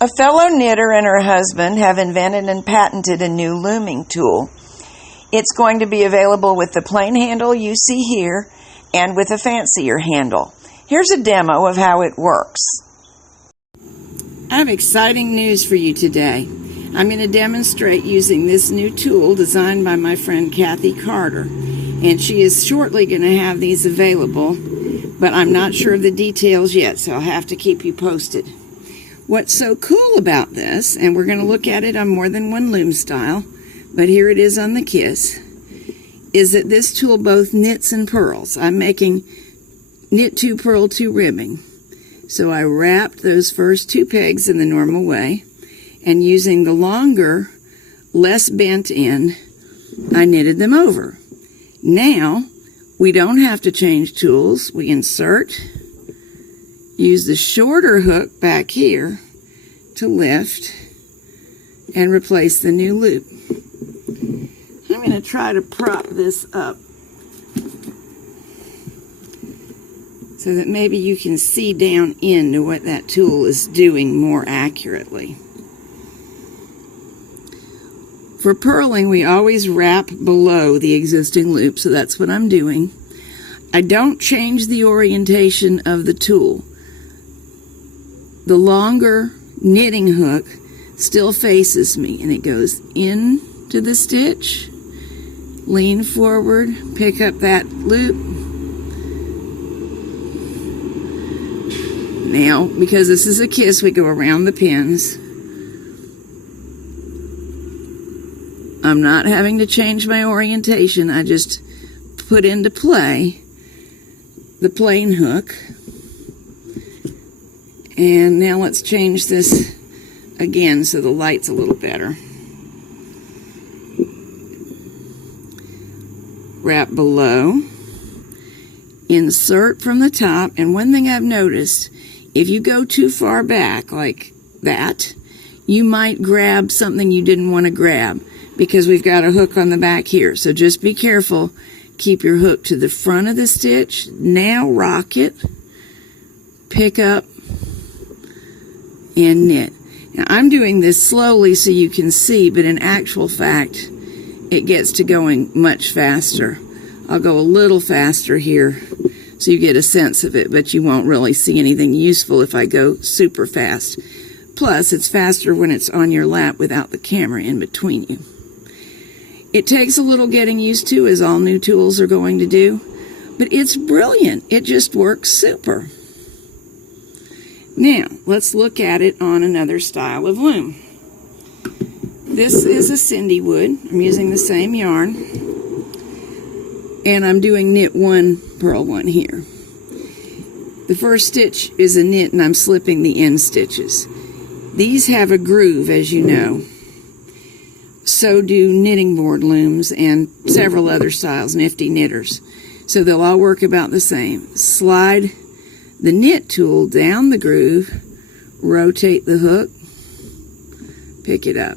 A fellow knitter and her husband have invented and patented a new looming tool. It's going to be available with the plain handle you see here and with a fancier handle. Here's a demo of how it works. I have exciting news for you today. I'm going to demonstrate using this new tool designed by my friend Kathy Carter. And she is shortly going to have these available, but I'm not sure of the details yet, so I'll have to keep you posted. What's so cool about this, and we're going to look at it on more than one loom style, but here it is on the Kiss, is that this tool both knits and purls. I'm making knit 2, purl 2 ribbing. So I wrapped those first 2 pegs in the normal way, and using the longer, less bent end, I knitted them over. Now, we don't have to change tools. We insert, use the shorter hook back here to lift, and replace the new loop. I'm going to try to prop this up so that maybe you can see down into what that tool is doing more accurately. For purling, we always wrap below the existing loop, so that's what I'm doing. I don't change the orientation of the tool. The longer knitting hook still faces me, and it goes into the stitch, lean forward, pick up that loop. Now, because this is a Kiss, we go around the pins. I'm not having to change my orientation. I just put into play the plain hook. And now let's change this again so the light's a little better. Wrap below. Insert from the top. And one thing I've noticed, if you go too far back like that, you might grab something you didn't want to grab, because we've got a hook on the back here. So just be careful. Keep your hook to the front of the stitch. Now rock it, pick up, and knit. Now I'm doing this slowly so you can see, but in actual fact, it gets to going much faster. I'll go a little faster here so you get a sense of it, but you won't really see anything useful if I go super fast. Plus, it's faster when it's on your lap without the camera in between you. It takes a little getting used to, as all new tools are going to do, but it's brilliant. It just works super. Now, let's look at it on another style of loom. This is a Cindy wood. I'm using the same yarn, and I'm doing knit 1, purl 1 here. The first stitch is a knit, and I'm slipping the end stitches. These have a groove, as you know. So do knitting board looms and several other styles, nifty knitters. So they'll all work about the same. Slide the knit tool down the groove, rotate the hook, pick it up.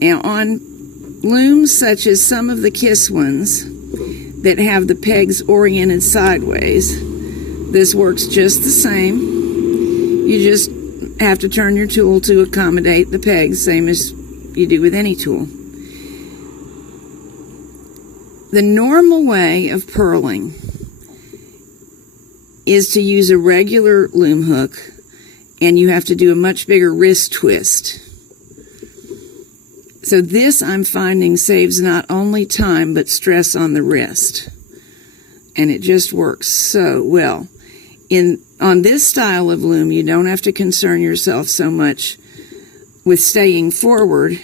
Now on looms such as some of the Kiss ones that have the pegs oriented sideways, this works just the same. You just have to turn your tool to accommodate the pegs, same as you do with any tool. The normal way of purling is to use a regular loom hook, and you have to do a much bigger wrist twist. So this, I'm finding, saves not only time but stress on the wrist, and it just works so well. On this style of loom, you don't have to concern yourself so much with staying forward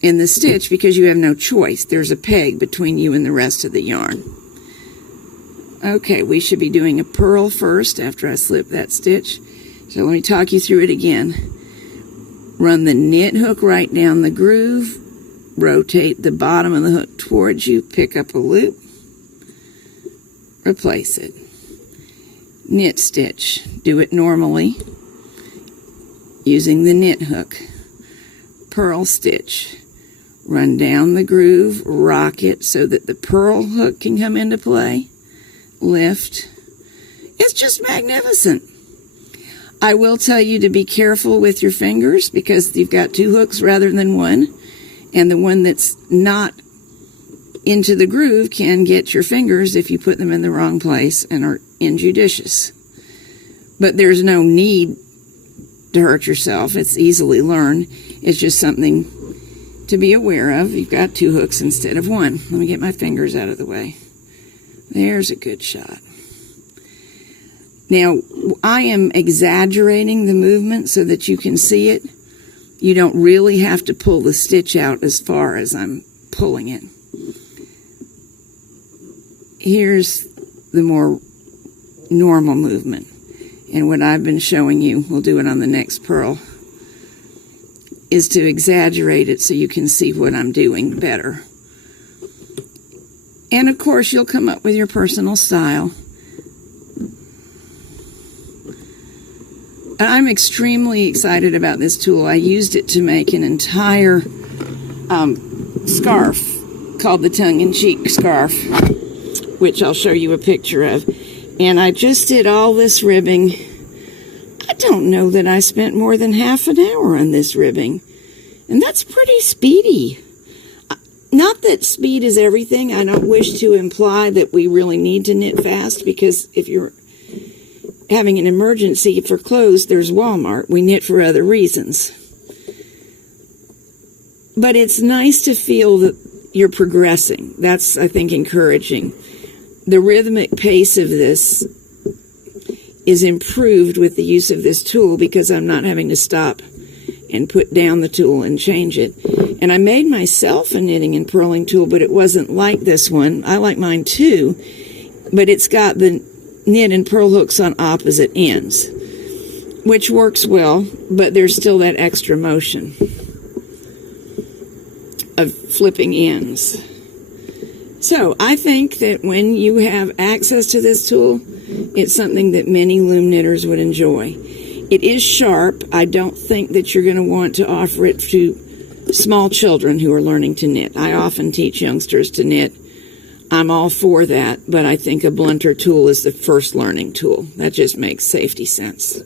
in the stitch because you have no choice. There's a peg between you and the rest of the yarn. Okay, we should be doing a purl first after I slip that stitch. So let me talk you through it again. Run the knit hook right down the groove, rotate the bottom of the hook towards you, pick up a loop, replace it. Knit stitch. Do it normally using the knit hook. Purl stitch. Run down the groove, rock it so that the purl hook can come into play. Lift. It's just magnificent. I will tell you to be careful with your fingers because you've got 2 hooks rather than 1, and the one that's not into the groove can get your fingers if you put them in the wrong place and are injudicious. But there's no need to hurt yourself. It's easily learned. It's just something to be aware of. You've got 2 hooks instead of 1. Let me get my fingers out of the way. There's a good shot. Now, I am exaggerating the movement so that you can see it. You don't really have to pull the stitch out as far as I'm pulling it. Here's the more normal movement. And what I've been showing you, we'll do it on the next purl, is to exaggerate it so you can see what I'm doing better. And of course, you'll come up with your personal style. I'm extremely excited about this tool. I used it to make an entire scarf called the tongue-in-cheek scarf, which I'll show you a picture of. And I just did all this ribbing. I don't know that I spent more than half an hour on this ribbing. And that's pretty speedy. Not that speed is everything. I don't wish to imply that we really need to knit fast, because if you're having an emergency for clothes, there's Walmart. We knit for other reasons. But it's nice to feel that you're progressing. That's, I think, encouraging. The rhythmic pace of this is improved with the use of this tool because I'm not having to stop and put down the tool and change it. And I made myself a knitting and purling tool, but it wasn't like this one. I like mine too, but it's got the knit and purl hooks on opposite ends, which works well, but there's still that extra motion of flipping ends. So I think that when you have access to this tool, it's something that many loom knitters would enjoy. It is sharp. I don't think that you're going to want to offer it to small children who are learning to knit. I often teach youngsters to knit. I'm all for that, but I think a blunter tool is the first learning tool. That just makes safety sense.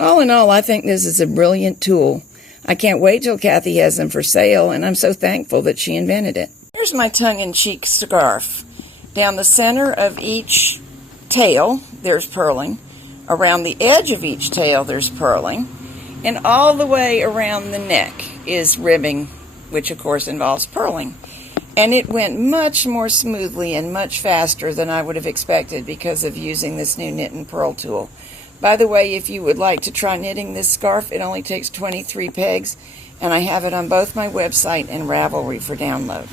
All in all, I think this is a brilliant tool. I can't wait till Kathy has them for sale, and I'm so thankful that she invented it. Here's my tongue-in-cheek scarf. Down the center of each tail, there's purling. Around the edge of each tail, there's purling. And all the way around the neck is ribbing, which of course involves purling. And it went much more smoothly and much faster than I would have expected because of using this new knit and purl tool. By the way, if you would like to try knitting this scarf, it only takes 23 pegs, and I have it on both my website and Ravelry for download.